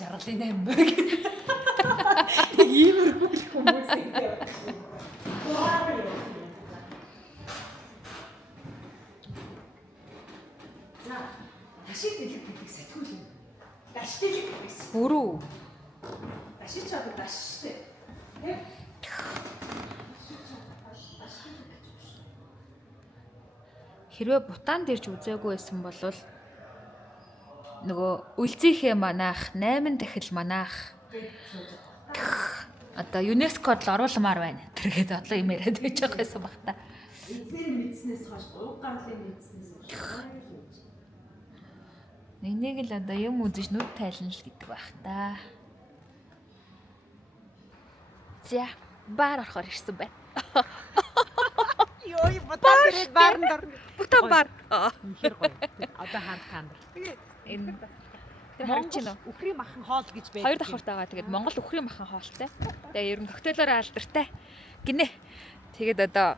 Жаргалын амбаг. Иймэрхүү хүмүүс ингэ. За, ташиг дэлэг гэдэг сэтгүүл юм. Даш дэлэг гэсэн. Өөрөө. Дашиж чаддаг даш штэ. Тэг. Хэрвээ бутаан дээрч үзээгүй байсан бол нөгөө үлзийхээ манайх 8 дахил манайх одоо ЮНЕСКОд л оруулмаар байна. Тэргээд одоо юм яриад байж байгаа байсан баг та. Эзний мэдснээс хойш 3 гаралын мэдснээс хойш. Энийг л одоо юм үзэж нүд тайлна л гэдэг байх та. За, баар орохоор ирсэн байна. Йоо, бутан дээрээ баарнд орно. Бутан баар. Үнэхээр гоё. Одоо харах та нар. Энэ Монгол үхрийн махан хоол гэж байдаг. Хоёр давхартай байгаа. Тэгээд Монгол үхрийн махан хоолтой. Тэгээд ер нь коктейлоор алдартай. Гинэ. Тэгээд одоо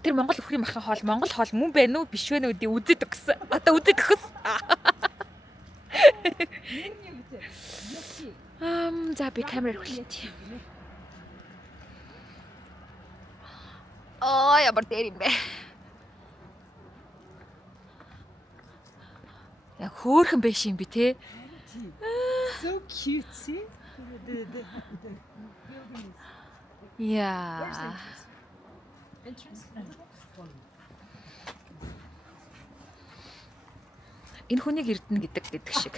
тэр Монгол үхрийн махан хоол Монгол хоол мөн байна уу биш вэ нүдий үзээд өгсөн. Одоо үзээд өгсөн. За би камераар хүлээе. Ямар дээр юм бэ? Яг хөөхөн байш юм би те. So cute, see? Yeah. Энэ хүнийг эрдэнэ гэдэг шиг.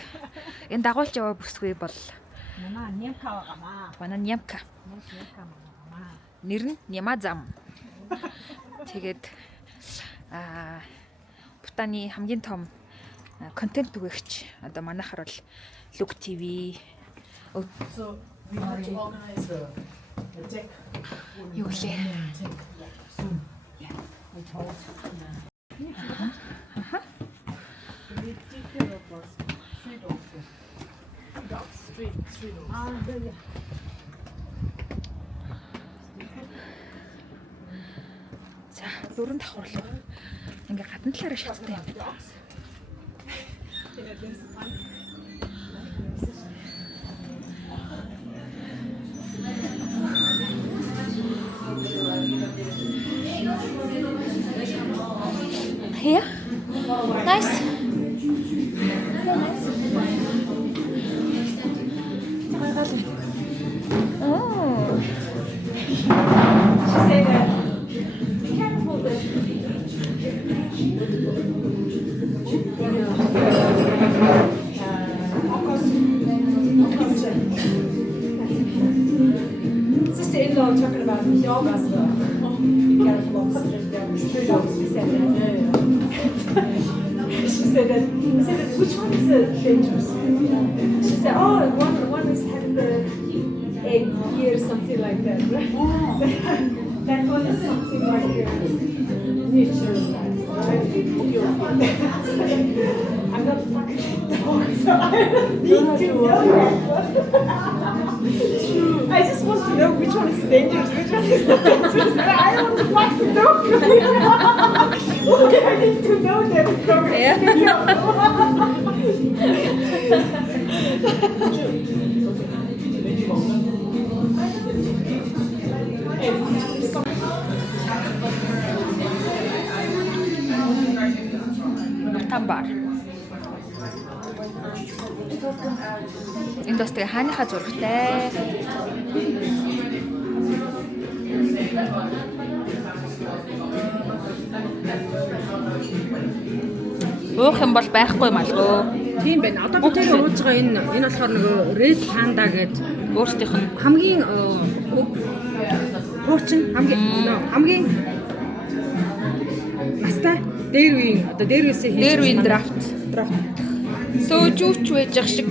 Энэ дагуулж яваа бүсгүй бол Манай Нямка байгаамаа. манай Нямка. Нямка байгаамаа. Нэр нь Нямазам. Тэгээд Бутаны хамгийн том контент түгээгч одоо манайхаар бол Look TV. So we have to organize the deck. Юу лээ? Soon. Yeah. We told. We take care of us. Three dogs. Dogs. Three dogs. За, дөрөв давхар л. Ингээ гадна талаараа шаттай юм байна. Here? Nice. Oh. She said that. Be careful that. Sister-in-law talking about dog as well. Be careful of three dogs. She said that. She said that. I said that. Which one is dangerous? She said, oh, one is having the egg here, something like that. Right? That one is something like nature. Right? I'm not fucking dog, so I don't need to know that. I just want to know which one is dangerous, which one is not dangerous. I want to fuck the dog. Okay, I need to know that. Бутан баар. Энд бас тэгээ хааныхаа зурагтай. Уух юм бол байхгүй малгүй. Тийм байна. Одоо бид тэр ууж байгаа энэ болохоор нөгөө Red Panda гэдэг Өөрсдийнх нь хамгийн хуучин хамгийн настай дээр үеийн одоо дээр үесээ дээр үеийн драфт. Сөөжүүч байж ах шиг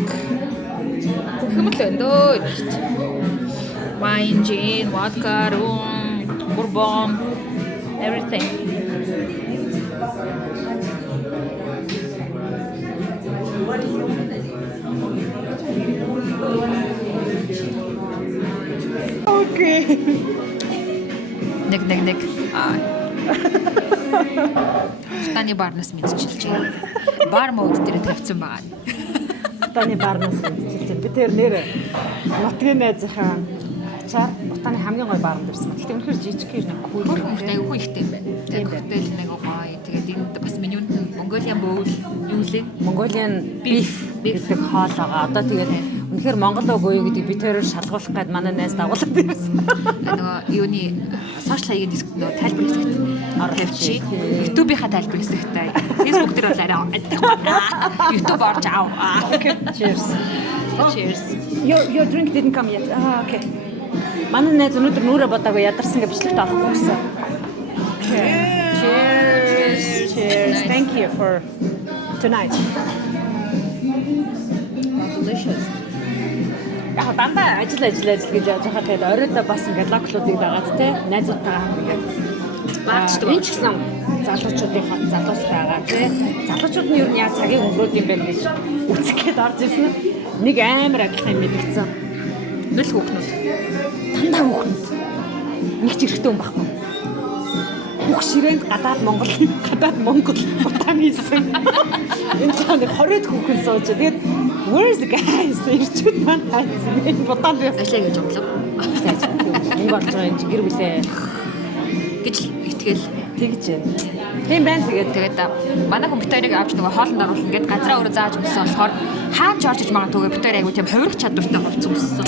хэмэл байна дөө. wine, gin, vodka, rum, bourbon, everything. Okay. Нэг. Таны барнаас мэдчихэлж байна. Бар мод дээр тавьсан байгаа. Утааны барнаас мэдчихлээ. Би тэр нэр нутгийн найзынхаа ачаар утааны хамгийн гоё баранд ирсэн. Гэхдээ үнэхээр жижиг нэг кул. Хөрхөмтэй өвхөн ихтэй юм байна. Яг хөтөл нэг гоё. Тэгээд энд бас менюнд Mongolian bowl юу лээ? Mongolian beef гэдэг хоол байгаа. Одоо тэгээд үнэхээр Монгол үг үе гэдэг би тэрээр шалгуулах гээд манай найз дагуулдаг байсан. Нөгөө юуны сошиал хаягийн диск нөгөө тайлбар хэсэгт тавьчих. YouTube-ийнхаа тайлбар хэсэгтэй. Facebook дээр бол арай адилхан байна. YouTube орж аав. Cheers. Cheers. Your drink didn't come yet. Okay. Манай найз өнөөдөр нүрэ бодаагүй ядарсан гэж бичлэгт орохгүй гэсэн. Cheers. Cheers. Thank you for tonight. Delicious. Яг дандаа ажил гэж яаж байгаа тэгээд оройдоо бас ингээд локлуудыг дагаад те найзуудтайгаа ингээд Баачдаг. энэ ч гэсэн залуучуудын хот залуус байгаа те залуучууд нь ер нь яа цагийг өнгөрөөд юм бэ гэж үцэх гээд орж ирсэн нэг амар адилхан юм мэдгэцэн Нөл хүүхнүүд. дандаа хүүхнүүд нэг ч эрэхтэй хүн байхгүй бүх ширээнд гадаад Монгол утааны хэлсэн энэ цааны 20-д хүүхэн сууж тэгээд where's the guys ирчүүд маань хайцсан энэ бутаанд Алей гэж оглоо. энэ болж байгаа энэ гэр бүлээ Гэж итгэл. тэгж байна. Тийм байна тэгээд манай компьютерыг авч нөгөө хоолнд оруулна гэд газраа өөрөө зааж өгсөн болохоор хаач орж иж магадгүй компьютер айгу тийм хувирах чадвартай болсон өссөн.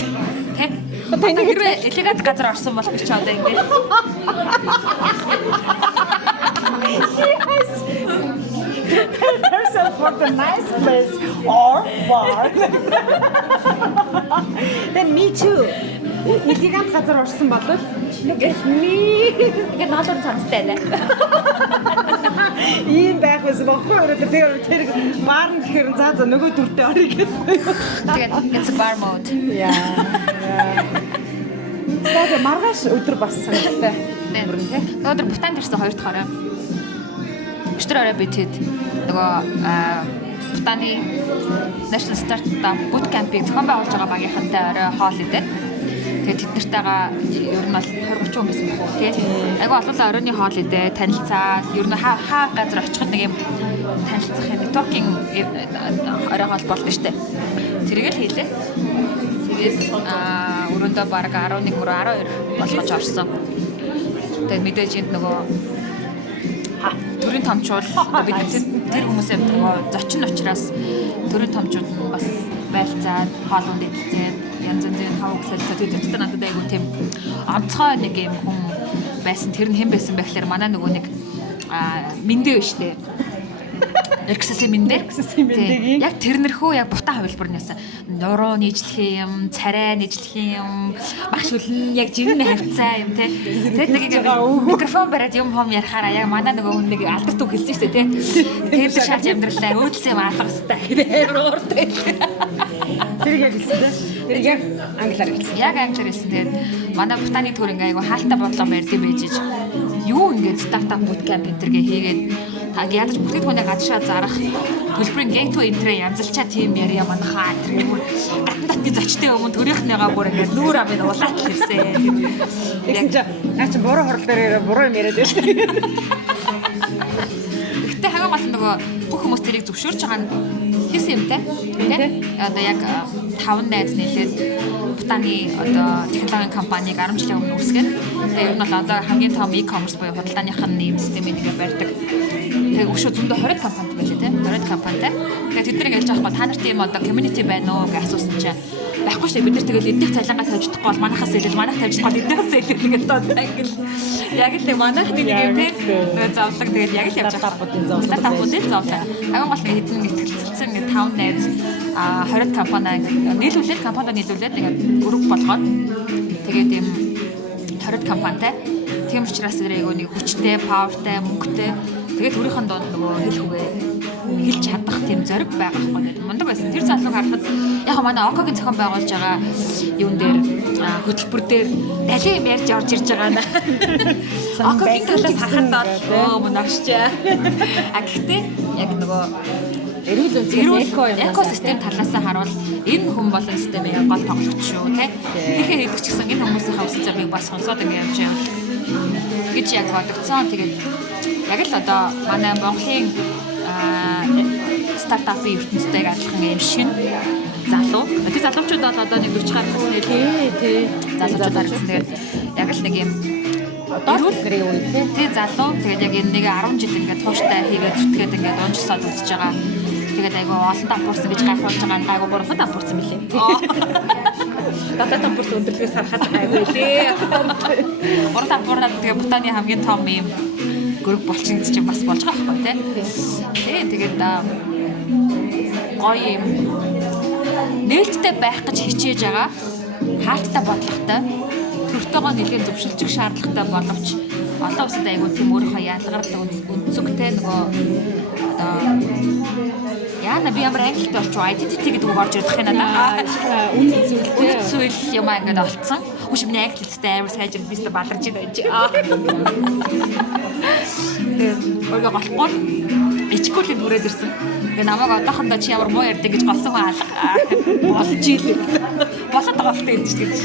Тэ? Одоо хэрвээ элегant газар орсон бол би ч одоо ингэ herself for the nice place or bar. Then me too. Элегант газар орсон бол ингээд ноолор цанцтай байна. ийм байх байсан бохгүй өөрөө тэр баар нь гэхээр за нөгөө дүртэй орё гэдэг. Тэгээд it's a bar mode. Яа. Тэгээд маргааш өдөр бас санагдтай. Өнөөдөр Бутанд ирсэн 2 дахь орой. Өчтөр орой би тэд нөгөө Бутаны National Startup Bootcamp-ийг зохион байгуулж байгаа багийнхантай орой хоол идээд тэгээд тэд нартайгаа ер нь бол 20-30 хүн байсан байх уу. Тэгээд айгүй олуулаа оройны хоол идээд танилцаад ер нь хаа газар очиход нэг юм танилцах networking орой хоол болно шүү дээ. Тэргээл хийлээ. Тэгээд өрөөндөө бараг 11 мөр 12 болгож орсон. Тэгээд мэдээж энд нөгөө төрийн томчууд бид тэр хүмүүсээ нөгөө зочин учраас төрийн томчууд нь бас байлцаад хоолунд идэлцээд янз янзын хаваа хөсөлтөд тэдэртээ надад айгу тийм онцгой нэг юм хүн байсан. Тэр нь хэн байсан бэ гэхээр манай нөгөө нэг мэндэ биш үү? Эксэс мэндэ. Яг тэрнэрхүү яг бутаа хувилбарнаас нуруу нийжлэх юм, царай нийжлэх юм, багш үлэн яг жинхэнэ хавцаа юм те. Тэгээд нэг микрофон бариад юм хом ярихаараа яг манай нөгөө хүн нэг алдарт үг хэлсэн шүү дээ те. Тэгээд шалж амьдралаа өөдс юм алах хэвээр хэрэг ууртай. Тэр яг хэлсэн дээ. Тэр яг англиар хэлсэн. Яг англиар хэлсэн. Тэгээд манай бутааны төр ингээ айгу хаалтаа бодлоо барьдаг байж иж юу ингээд стартап bootcamp энэ төргээ хийгээд та ядаж бүтээгдэхүүнээ гадшаа зарах төлбөрийн gateway энтрээ янзалчаа тийм яриа манайхаа тэр гатан татны зочтой өмнө төрийнхнийгаа бүр ингээд нүүр амын улаат хэлсэн. Тэгсэн чи наа чи буруу хорол дээр буруу юм яриад байна шүү дээ. Гэтэ хагаа гол нөгөө бүх хүмүүс тэрийг зөвшөөрч байгаа нь хийсэн юм те. Одоо яг 5 найз нийлээд Бутаны одоо технологийн компаниг 10 жилийн өмнө үүсгээд тэгээ ер нь бол одоо хамгийн том e-commerce буюу худалдааных нь системийг нэг барьдаг. Тэгээ өшөө зөндөө 20 компанид байлаа те. 20 компанитай. Тэгээ тэднийг ялж авахгүй та нарт ийм одоо community байна уу гэж асуусан чинь байхгүй шүү дээ. Бид нар тэгэл эдних цалингаа тавьж чадахгүй бол манайхаас илүү манайх тавьж чадахгүй эднээс илүү ингээд одоо англ яг л манайх нэг юм те. Тэгээ зовлог тэгэл яг л явж байгаа. Стартапуудын зовлог. Аган гол хэдэн ихтгэлцсэн ингээд 5 найз 20 компани нийлүүлээд компанид нийлүүлээд ингээд групп болгоод тэгээд ийм 20 компанитай тийм учраас тэрийг нэг хүчтэй, powerтай, мөнгөтэй тэгээд өөрийнх нь донд нөгөө хэл хүгээ хэлж чадах тийм зориг байгаа байхгүй гэдэг мундаг байсан. Тэр залууг харахад яг манай Окогийн зохион байгуулж байгаа юун дээр хөтөлбөр дээр далийн юм ярьж орж ирж байгаа наа. Окогийн талаас харахад бол мунагшчаа. Гэхдээ яг нөгөө Эрүүл үндэс экосистем талаасаа харуул энэ хүн болон системийн гол тоглогч шүү тий. Тэгэхээр хэдэг ч гэсэн энэ хүмүүсийн хавс зэргийг бас сонсоод ингэ явж байгаа гэж яг бодогцсон. Тэгээд яг л одоо манай Монголын стартапын ертөнцтэйг адилхан юм шин залуу. Тэгээд залуучууд бол одоо нэг 40 гаруй насны тий залуучууд харагдсан. Тэгээд яг л нэг юм эрүүл гэрээ үе тий залуу. Тэгээд яг энэ нэг 10 жил ингээд тууштай хийгээд зүтгээд ингээд унжсаад үзэж байгаа. Тэгээд айгу олон давхурсан гэж гайхуулж байгаа нь айгу 3 давхурсан билээ. Дата давхурсан өндөртгөөс харахад айгу лээ. 3 давхураад тэгээд бутаны хамгийн том юм групп болчих гэж чинь бас болж байгаа байхгүй тий. Тэгээд гоё юм нээлттэй байх гэж хичээж байгаа. Хаалттай бодлоготой төртөөгөө нэлээд зөвшөлчих шаардлагатай боловч олон улсад айгу тийм өөрийнхөө ялгарлаг өнцөгтэй нөгөө одоо яна би ямар англитэй болчих identity гэдэг үг орж ирэх юм надаа. Үнэт зүйл юм ингээд олцсон. Хүч миний англитэй амар сайжир бистэ баларж байна. Өөргөө голхгүй ичгүүлийн дүрээд ирсэн. Тэгээ намайг одоохондоо чи ямар муу ярьдаг гэж голсон хүн алга болж ийлээ. Болоод байгаа хэлтэй гэж тэгдэж.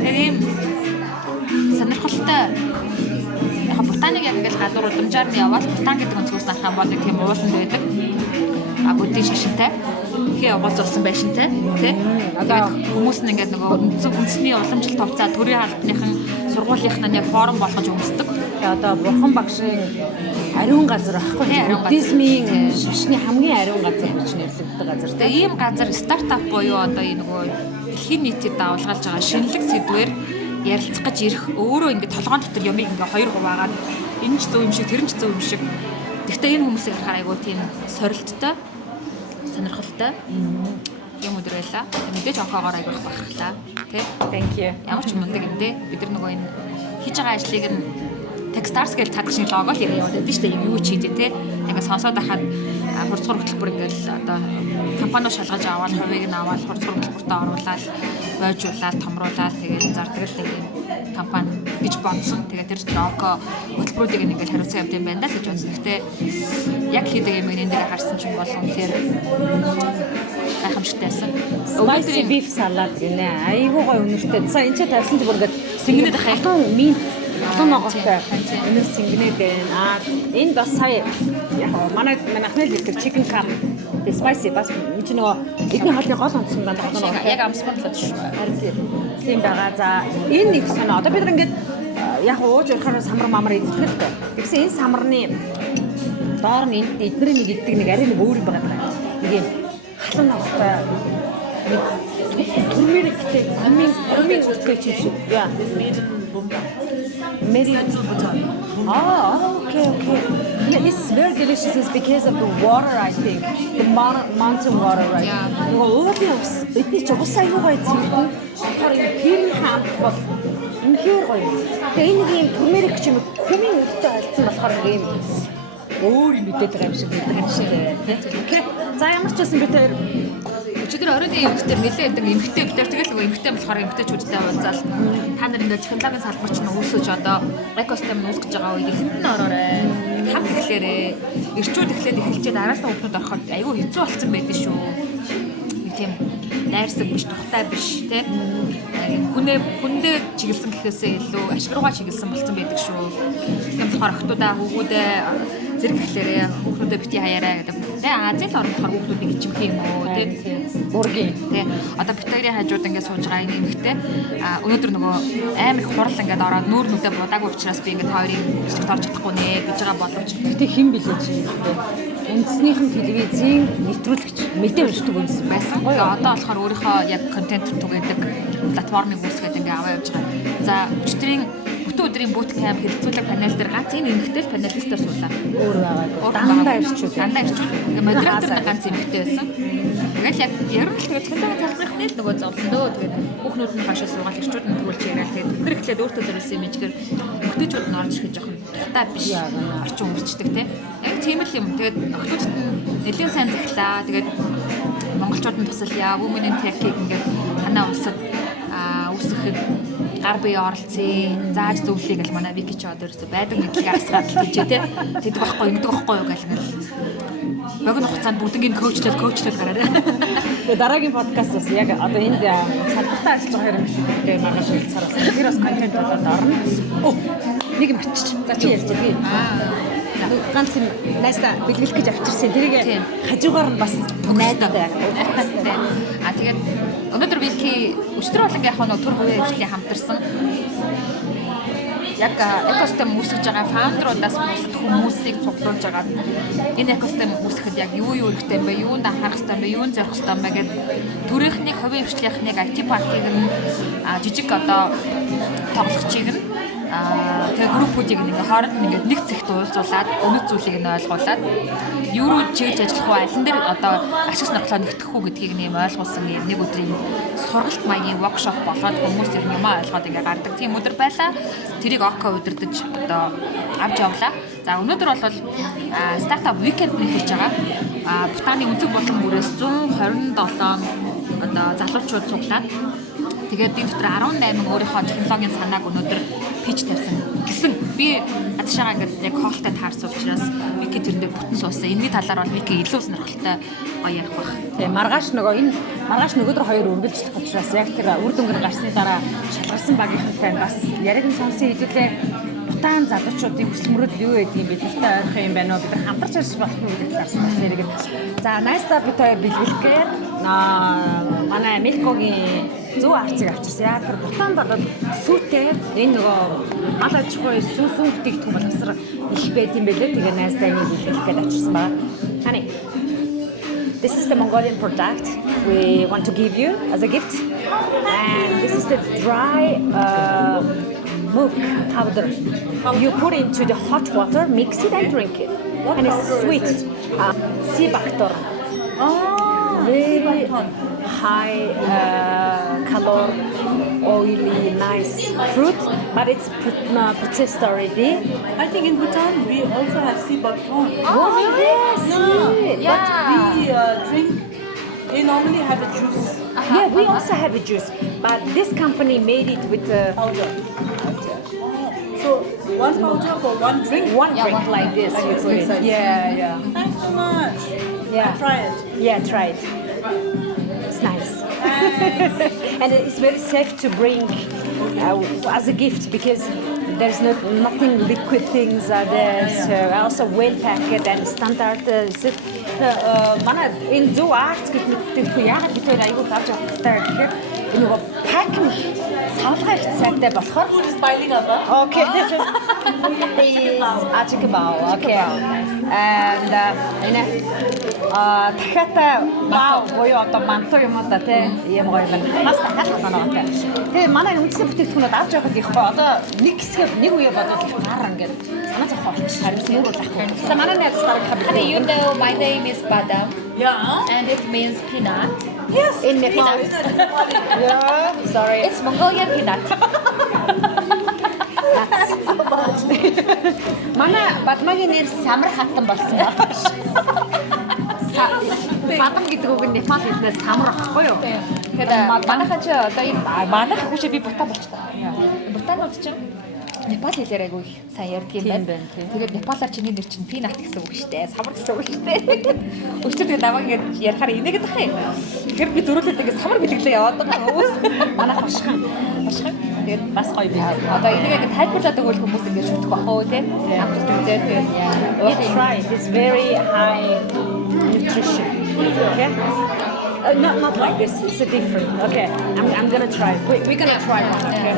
Тэгээ ийм сонирхолтой яг ботаник яг ингээд гадуур удамжаар нь яваад ботан гэдэг өнцгөөс нарах юм бол нэг тийм ууланд байдаг. Гүдийн шашинтай хээ явуулсан байшинтай тий. Одоо хүмүүс нь ингээд нөгөө үндэсний уламжлалт товцоо төрийн албаныхан сургуулийнхнаа яг форум болгож өмсдөг. Одоо бурхан багшийн ариун газар байхгүй буддизмын шашны хамгийн ариун газар гэж нэрлэгддэг газар. Тэгээ ийм газар стартап буюу одоо энэ нөгөө дэлхийн нийтэд давалгаалж байгаа шинэлэг сэдвээр ярилцах гэж ирэх өөрөө ингээд толгоон дотор юмыг ингээд хоёр хуваагаад энэ ч зөв юм шиг тэр нь ч зөв юм шиг. Гэхдээ энэ хүмүүсийг харахаар айгуу тийм сорилттой сонирхолтой юм өдөр байла. Мэдээж окоогоор айгуух бахархлаа тий. Thank you. Ямар ч мундаг юм дээ. Бид нар нөгөө энэ хийж байгаа ажлыг нь Techstars гэж цаг шиг лого л яваад байдаг шүү дээ. Юу ч хийдэ тий. Ингээ сонсоод байхад хурцгаар хөтөлбөр ингээл одоо компаниуд шалгаж аваад хувийг нь аваад хурцгаар хөтөлбөртөө оруулаад бойжуулаад томруулаад тэгээд зардаг л нэг компани гэж бодсон. Тэгээд тэр чинь око хөтөлбөрүүдийг ингээл хариуцсан юм байна да гэж бодсон. Гэхдээ яг хийдэг юм энэ дээр харсан чинь бол үнэхээр гайхамшигтайсан. Spicy beef salad гинэ. Айгуу гоё үнэртэй. За энэ ч тавьсан чинь бүр ингээд сэнгэнээд хайтан минт олон ноготой өнөр сэнгэнээд байна. Энэ бас сая яг манай ахнаа л гэдэг chicken cup spicy бас энэ нөгөө эдний хоолны гол онцлог байна одоо яг амсмарлаад шүү. Харин тийм байгаа. За энэ нэг санаа одоо бид нар ингээд яг ууж өрхөөр самар мамар идэх л дээ. Тэгсэн энэ самарны доор нь эдний нэг иддэг нэг арай нэг өөр юм байгаа. Нэг юм халуун ноготой нэг турмериктэй амин үртэй чинь шүү. Яа. Maybe okay. Yeah, it's very delicious. It's because of the water, I think. The mountain water, right? Yeah. Эдний ч ус аюу гоё зүйл. Тэгэхээр энэ хин хаан бол үнэхээр гоё. Тэгээ энэ нэг юм турмерик ч юм хүмийн үртэй олцсон болохоор нэг юм өөр юм мэдээд байгаа юм шиг байдаг юм шиг. Окей. За ямар ч байсан би тэр өчигдөр оройн эмэгтэй нэлээд байдаг эмэгтэй битэр тэгэл нөгөө эмэгтэй болохоор эмэгтэйчүүдтэй уулзаал та нар ингээд технологийн салбар чинь үүсэж одоо экосистем нь үүсгэж байгаа үед эхэнд нь ороорой хамт эхлээрээ эрчүүд эхлээд эхэлчихэд араас нь өвчнөд ороход айгүй хэцүү болцсон байдаг шүү. Нэг тийм найрсаг биш тухтай биш те хүндээ чиглэсэн гэхээсээ илүү ашиг руугаа чиглэсэн болцсон байдаг шүү. Тийм болохоор охтуудаа хүүгүүдээ зэрэг эхлээрээ хүүхдүүдээ бити хаяараа гэдэг. Азийн орнд болохоор хүүхдүүдийг ичмэх юм уу те бүргийн тий. Одоо битэрийн хажууд ингээд сууж байгаа энэ эмэгтэй өнөөдөр нөгөө амар их хурал ингээд ороод нүүр нүдэ будаагүй учраас би ингээд хоёрын бичлэгт орж чадахгүй нэ гэж байгаа боловч гэтээ хэн билээ чи үндэснийхэн телевизийн нэвтрүүлэгч мэдээ уншдаг үндэс байсан. Одоо болохоор өөрийнхөө яг контент түгээдэг платформыг үүсгээд ингээд аваа явж байгаа. За өчтөрийн бүтэн өдрийн bootcamp хэрэгцүүлэг панел дээр ганц энэ эмэгтэй панелистээр суулаа. Өөр байгаа. Дандаа ирчүүд. Модератор ганц эмэгтэй байсан. Тэгэл яг ер нь л тэгээд технологийн салбарынхны нөгөө зовлондөө тэгээд хүүхнүүд нь хаашаа суугаад ирчүүд нь төрүүлж яриад тэгээд бид нар чиглэлд өөртөө зориулсан юм ичгээр өхтөчүүд нь орж ирэхэд жоохон тухтай биш орчин өмсчдэг те. Яг тийм л юм. Тэгээд өхтөчд нь нэлээд сайн захлаа. Тэгээд монголчууд нь тусалъя. Women in Tech-ийг ингээд танаа улсад үүсгэхэд гар бие оролцъё. Зааж зөвлөе гэж манай Вики ч одоо ерөөсөй байдаг мэдлэг асгаад л гэж те. Тэгдэг байхгүй, ингэдэг байхгүй юу гэл ингээл богино хугацаанд бүгднийг коучлал гараарай. Тэгээ дараагийн подкастаас яг одоо энд салбартаа ажиллаж байгаа хэрэгтэй маргааш хэлцээр бас тэр бас контент болоод орно. Нэг юм очиж. За чи ярьж байгаа. Ганц юм найстаа бэлгэлэх гэж авчирсан. Тэрийг хажуугаар нь бас найдаа. Тэгээд өнөөдөр Вики өчтөр болон яг нэг төр хувийн хвшлийн хамтарсан яг экосистем үүсгэж байгаа фаундеруудаас бусад хүмүүсийг цуглуулж байгаа. Энэ экосистем үүсгэхэд яг юу хэрэгтэй юм бэ? Юунд анхаарах хэрэгтэй юм бэ? Юунд зорих хэрэгтэй юм бэ гэдэг төрийнхнийг хувийн хвшлийнхнийг IT паркийг нь жижиг одоо тоглогчийг нь тэгээ группүүдийг ингээ хооронд нь ингээ нэг цэгт уулзуулад өмнөд зүйлийг нь ойлгуулад юу руу чиглэж ажиллах вэ? Алин дээр одоо ашиг сонирхлоо нэгтгэх үү гэдгийг нэм ойлгуулсан юм нэг өдрийн сургалт маягийн воркшоп болоод хүмүүс ер нь юм ойлгоод ингээ гардаг. Тийм өдөр байлаа. Тэрийг око удирдах одоо авч явлаа. За өнөөдөр бол стартап викенд нэхэж байгаа. Бутаны өнцөг болон бүрээс 127 одоо залуучууд цуглаад тэгээд энэ дотор 18 өөрийнхөө технологийн санааг өнөөдөр пич тавьсан гэсэн би адшаага ингээд яг хоолтой таарсан учраас Вики тэрнээ бүтэн суусан. Энэний талаар бол Вики илүү сонирхолтой гоё ярих баг. Тэгээ маргааш нөгөөдөр хоёр үргэлжлэх учраас яг тэр үр дүнгээр гарсны дараа шалгарсан багийнхантай бас яриг нь сонсон хэдүүлээ Бутан залуучуудын хүсэл мөрөөдөл юу байдаг юм бэ? Тэртэй ойрхон юм байна уу? Бид нар хамтарч ярьж болох нь гэдэг талаас нь зэрэг. За найстаа бид хоёр бэлгэлэхээр манай Милкогийн зөв арцыг авчирсан. Яг тэр Бутанд бол сүйтэй энэ нөгөө мал аж ахуй сүүн бүтээгдэхүүн боловсрол их байт юм байлээ. Тэгээ найстаа энийг бэлгэлэх гэж авчирсан байна. Хани This is the Mongolian product we want to give you as a gift, and this is the dry milk powder. You put into the hot water, mix it and drink it, and it's sweet. Sea buckthorn. Very high color, oily, nice fruit, but it's processed already. I think in Bhutan we also have sea buckthorn. Oh yes, But we drink. They normally have a juice. Yeah, we also have a juice, but this company made it with Powder. So one powder for one drink. one drink like this. Like you this put big it. size. Yeah. Thanks so much. Yeah. Try it. Yeah, try it. It's nice. And it's very safe to bring as a gift because there's nothing liquid things are there. So also well packed and standard. Манай энэ зөв арт гэдэг нь яг бид аюул авч явахтай тэгэхээр энэ пакинг савлгаа их сайтай болохоор Spiling up. Okay. Achikabao. Okay. And дахиад баа боёо одоо мантуу юм да тий юм гоё байна. Нас дахиад санаагатай. Тэгээ манай үндсэн бүтээгдэхүүнүүд авч явахад их гоё. Одоо нэг хэсгээ нэг үе бодоод их гар ингээд санаа зовхон болчих. Харин өөр бол ахгүй. За манай найз дараагийнхаа Honey, you know my name is Badam Yeah. and it means peanut. Yes. in Nepal. Yeah. Sorry. It's Mongolian peanut. Манай Бадмагийн нэр Самар хатан болсон байна. Бадам гэдэг үг нь Непал хэлнээс самар ахгүй юу? Тэгэхээр манайхан ч одоо энэ манайх хүчээ би Бутан болчихсон. Бутанууд ч Непал хэлээр айгүй сайн ярьдаг юм Тийм байна. байна, тийм. Тэгээд Непалаар чиний нэр чинь peanut гэсэн үг шүү дээ. Самар гэсэн үг шүү дээ. Өчтөр тэгээд намайг ингэж ярихаар инээгээд тах юм. Тэгэхээр би зөрүүлээд ингэж самар бэлгэлээ яваад байгаа хүмүүс. Манай хошхон. Тэгээд бас гоё би. Одоо энийг ингэ тайлбарлаад өгвөл хүмүүс ингэ шүтэх бах уу те. Хамт үзээд тэгээд Yeah, try it. It's very high nutrition. Okay. Not like this. It's a different. Okay. I'm gonna try. We're gonna try one. Okay.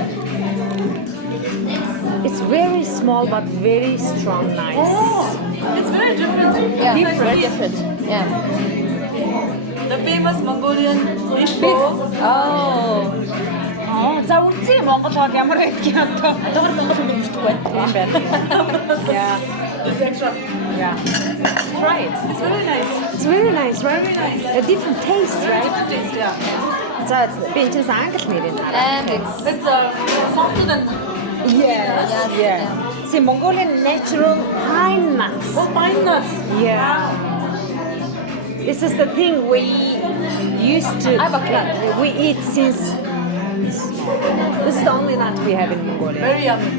It's very small but very strong. Nice. Oh, it's very different. yeah, It's very like different. Yeah. the famous Mongolian fish bowl. Oh. За үнцээ Монгол хол ямар байдгийг одоо Одоогор Монгол хүмүүс мэдхгүй байна. юм байна. Yeah. It's extra. Yeah. Try it. It's very nice. It's very nice, right? Very nice. A different taste, right? Different taste, yeah. За би энэ чинь англи нэр юм. And it's It's soft softer than Yes. Yeah. See, Mongolian natural pine nuts. pine nuts. Yeah. This is the thing we used to. We eat since. This is the only nut we have in Mongolia. Very yummy.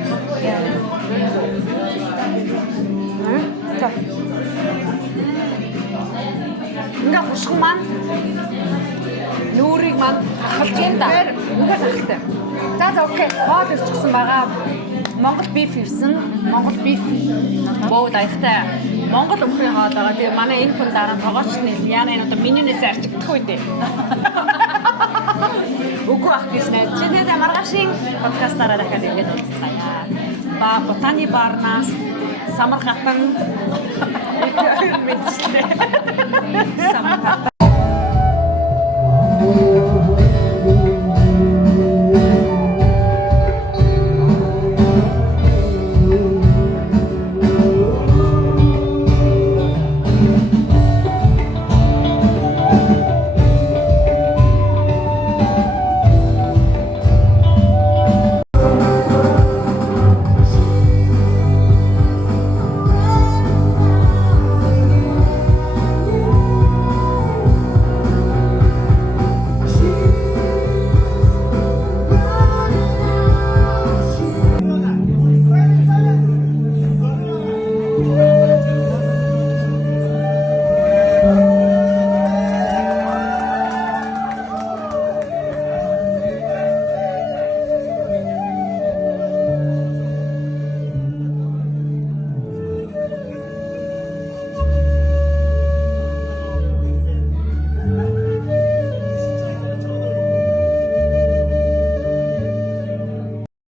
Ингээ хушхан маань нүүрийг маань ахалж юм да. Ингээ тахалтай. За окей. Хоол ирчихсэн байгаа. Монгол beef ирсэн. Монгол beef боо дайхтай. Монгол өхрийн хоол байгаа. Тэгээ манай энэ хүн дараа нь тоогооч нэл яана энэ одоо менюнээс арчигдах үү дээ. Үгүй ах гэж найд. Чи тэгээд маргашийн подкастаараа дахиад ингэж уулзцаая. Ба ботаны барнаас самар хатан мэдчихлээ. Самар хатан